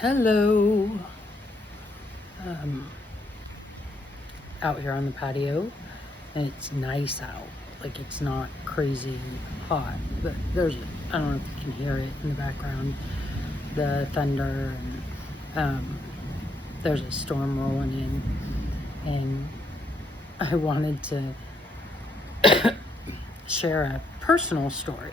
Hello. Um, Out here on the patio, and it's nice out. Like, it's not crazy hot, but I don't know if you can hear it in the background, the thunder, and there's a storm rolling in, and I wanted to share a personal story.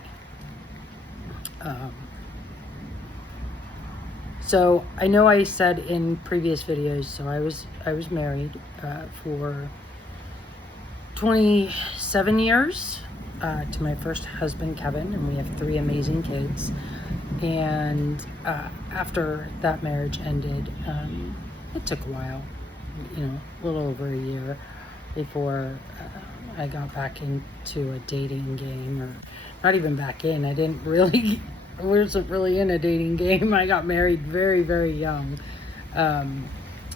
So I know I said in previous videos, so I was married for 27 years to my first husband, Kevin, and we have 3 amazing kids. And after that marriage ended, it took a while, a little over a year before I got back into a dating game, or not even back in. I wasn't really in a dating game. I got married very, very young. I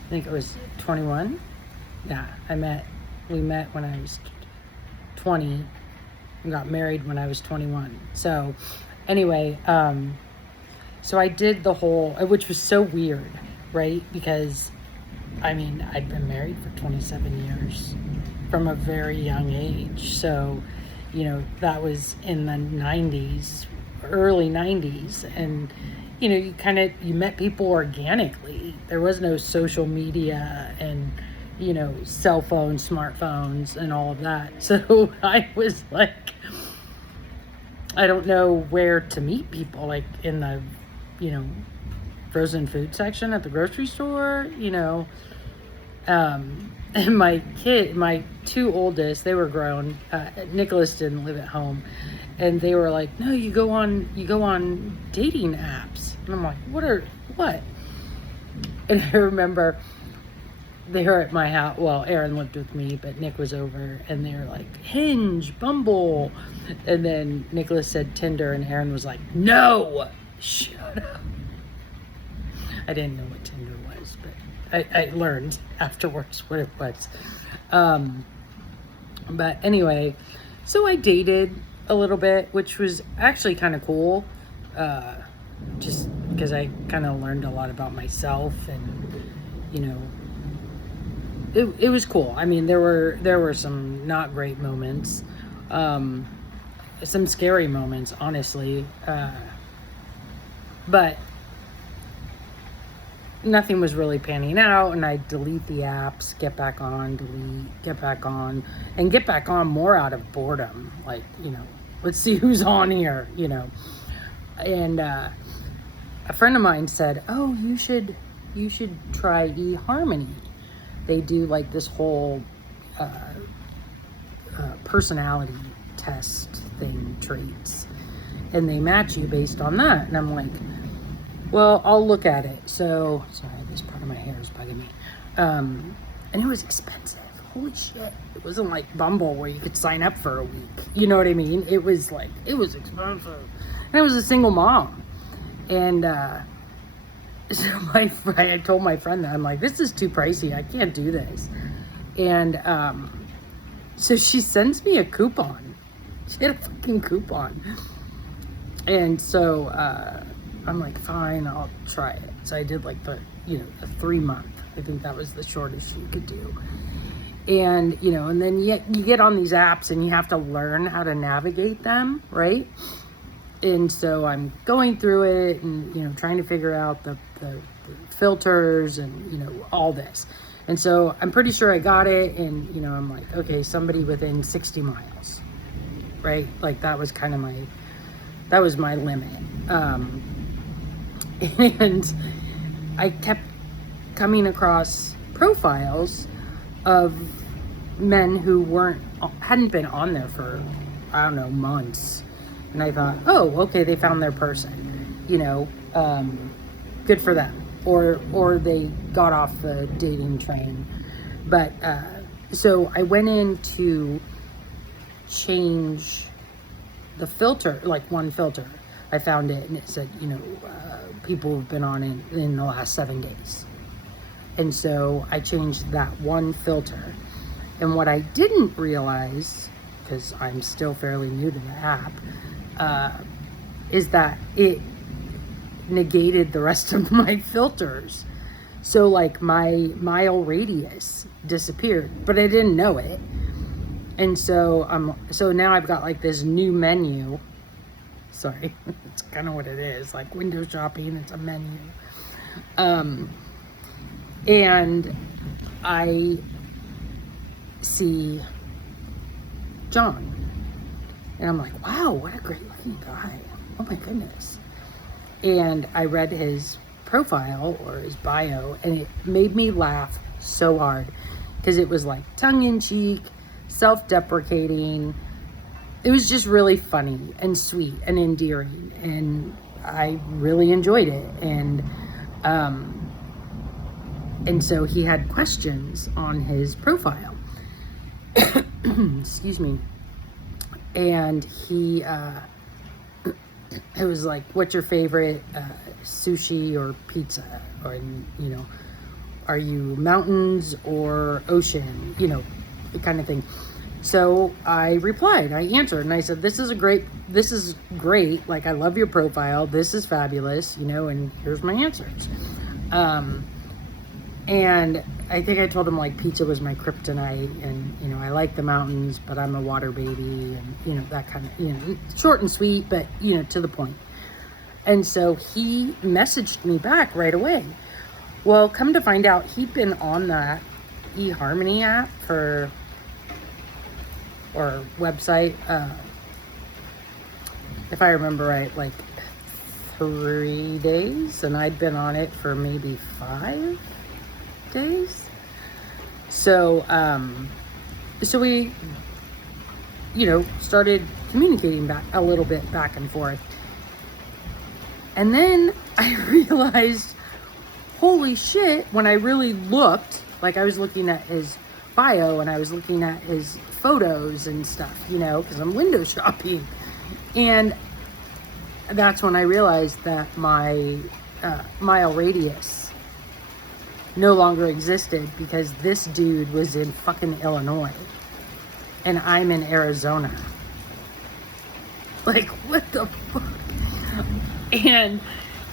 think it was 21. Yeah, we met when I was 20 and got married when I was 21. So anyway, so I did the whole, which was so weird, right? Because I'd been married for 27 years from a very young age. So, that was in the 90s, early 90s. And, you met people organically. There was no social media and, cell phones, smartphones, and all of that. So I was like, I don't know where to meet people, like in the, frozen food section at the grocery store, and my 2 oldest, they were grown. Nicholas didn't live at home, and they were like, no, you go on dating apps. And I'm like, what? And I remember they were at my house. Well, Aaron lived with me, but Nick was over, and they were like, Hinge, Bumble. And then Nicholas said Tinder, and Aaron was like, no, shut up. I didn't know what Tinder was, but I learned afterwards what it was. But anyway, so I dated a little bit, which was actually kind of cool, just because I kind of learned a lot about myself, and it was cool. There were some not great moments, some scary moments, honestly, but nothing was really panning out, and I delete the apps, get back on, delete, get back on, and get back on more out of boredom. Like, let's see who's on here, And a friend of mine said, oh, you should try eHarmony. They do like this whole personality test thing, traits, and they match you based on that. And I'm like, well, I'll look at it. So, sorry, this part of my hair is bugging me. And it was expensive. Holy shit. It wasn't like Bumble where you could sign up for a week. You know what I mean? It was expensive. And I was a single mom. And so I told my friend that. I'm like, this is too pricey. I can't do this. And so she sends me a coupon. She had a fucking coupon. And so I'm like, fine, I'll try it. So I did like the 3-month. I think that was the shortest you could do. And, and then you get on these apps and you have to learn how to navigate them, right? And so I'm going through it and, trying to figure out the filters and, all this. And so I'm pretty sure I got it. And, I'm like, okay, somebody within 60 miles, right? Like that was my limit. And I kept coming across profiles of men who hadn't been on there for, I don't know, months. And I thought, oh, okay, they found their person, good for them. Or they got off the dating train. But, so I went in to change the filter, like one filter. I found it and it said, people have been on it in the last 7 days. And so I changed that one filter. And what I didn't realize, because I'm still fairly new to the app, is that negated the rest of my filters. So like my mile radius disappeared, but I didn't know it. And so so now I've got like this new menu. Sorry, it's kind of what it is, like window shopping, it's a menu. And I see John. And I'm like, wow, what a great looking guy. Oh my goodness. And I read his profile or his bio, and it made me laugh so hard because it was like tongue-in-cheek, self-deprecating. It was just really funny and sweet and endearing, and I really enjoyed it. And so he had questions on his profile. Excuse me. And he it was like, what's your favorite sushi or pizza, or, you know, are you mountains or ocean, you know, the kind of thing. So I replied, I answered, and I said, this is great, like, I love your profile, this is fabulous, you know, and here's my answers. And I think I told him like pizza was my kryptonite, and, you know, I like the mountains, but I'm a water baby, and, you know, that kind of, you know, short and sweet, but, you know, to the point. And so he messaged me back right away. Well, come to find out, he'd been on that eHarmony app or website, if I remember right, like 3 days, and I'd been on it for maybe 5 days. So so we, you know, started communicating a little bit back and forth. And then I realized, holy shit, when I really looked, like I was looking at his bio and I was looking at his photos and stuff, you know, because I'm window shopping. And that's when I realized that my mile radius no longer existed, because this dude was in fucking Illinois and I'm in Arizona. Like, what the fuck? And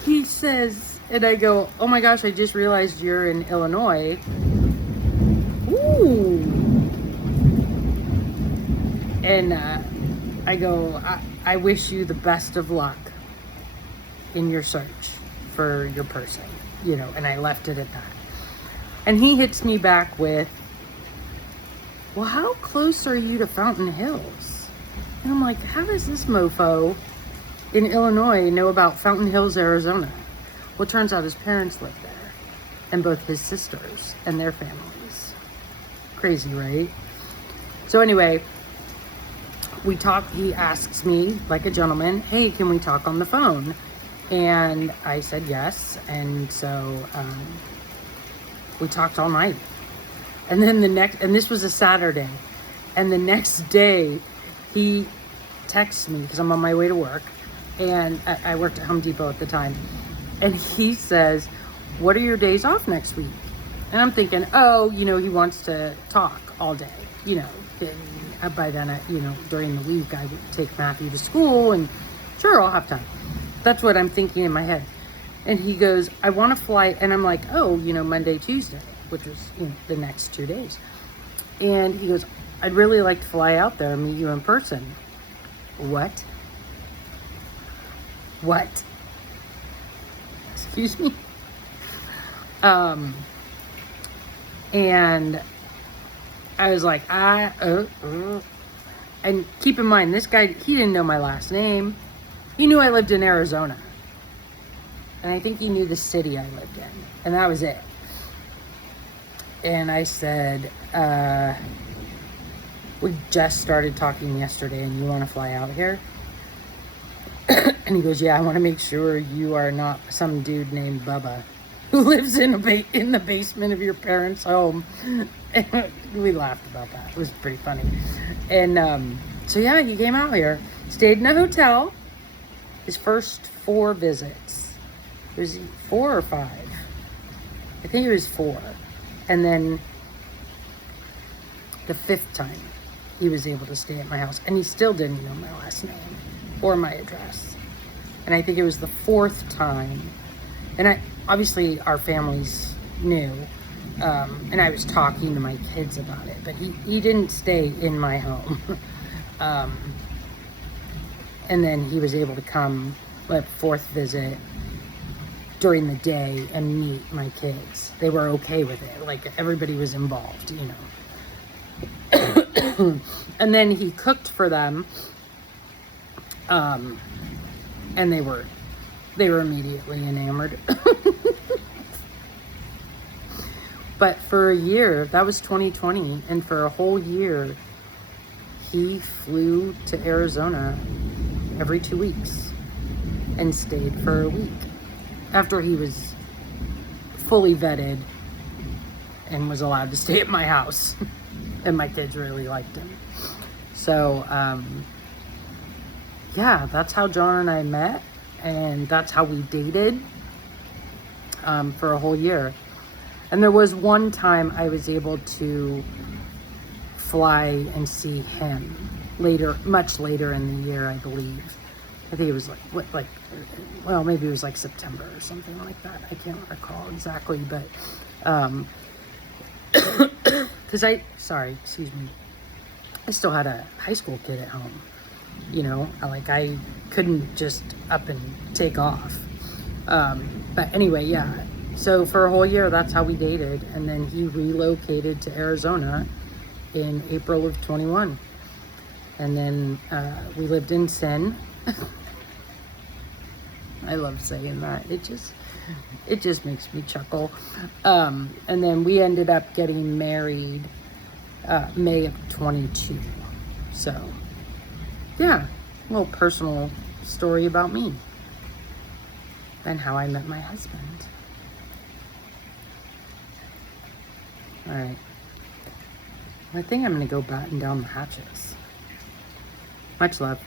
he says, and I go, oh my gosh, I just realized you're in Illinois. Ooh. And I go, I wish you the best of luck in your search for your person, you know, and I left it at that. And he hits me back with, well, how close are you to Fountain Hills? And I'm like, how does this mofo in Illinois know about Fountain Hills, Arizona? Well, it turns out his parents live there, and both his sisters and their families. Crazy, right? So anyway, we talk. He asks me, like a gentleman, hey, can we talk on the phone? And I said yes. And so we talked all night. And then and this was a Saturday. And the next day, he texts me, because I'm on my way to work. And I worked at Home Depot at the time. And he says, what are your days off next week? And I'm thinking, oh, you know, he wants to talk all day. You know, by then, you know, during the week, I would take Matthew to school, and sure, I'll have time. That's what I'm thinking in my head. And he goes, I want to fly. And I'm like, oh, you know, Monday, Tuesday, which was, you know, the next 2 days. And he goes, I'd really like to fly out there and meet you in person. What? What? Excuse me? And I was like, and keep in mind, this guy, he didn't know my last name. He knew I lived in Arizona. And I think he knew the city I lived in. And that was it. And I said, we just started talking yesterday, and you want to fly out here? And he goes, yeah, I want to make sure you are not some dude named Bubba who lives in the basement of your parents' home. And we laughed about that. It was pretty funny. And so yeah, he came out here, stayed in a hotel. His first 4 visits. It was 4 or 5. I think it was 4. And then the 5th time he was able to stay at my house, and he still didn't know my last name or my address. And I think it was the fourth time. And obviously our families knew. And I was talking to my kids about it, but he didn't stay in my home. And then he was able to come at fourth visit during the day and meet my kids. They were okay with it. Like, everybody was involved, you know. And then he cooked for them. And they were immediately enamored. But for a year, that was 2020, and for a whole year, he flew to Arizona every 2 weeks and stayed for a week after he was fully vetted and was allowed to stay at my house. And my kids really liked him. So, yeah, that's how John and I met, and that's how we dated for a whole year. And there was one time I was able to fly and see him later, much later in the year, I believe. I think it was well, maybe it was like September or something like that. I can't recall exactly, but because excuse me, I still had a high school kid at home. You know, I couldn't just up and take off. But anyway, yeah. So for a whole year, that's how we dated. And then he relocated to Arizona in April of 21. And then we lived in Sin. I love saying that. It just makes me chuckle. And then we ended up getting married May of 22. So, yeah, a little personal story about me and how I met my husband. All right. I think I'm going to go batten down the hatches. Much love.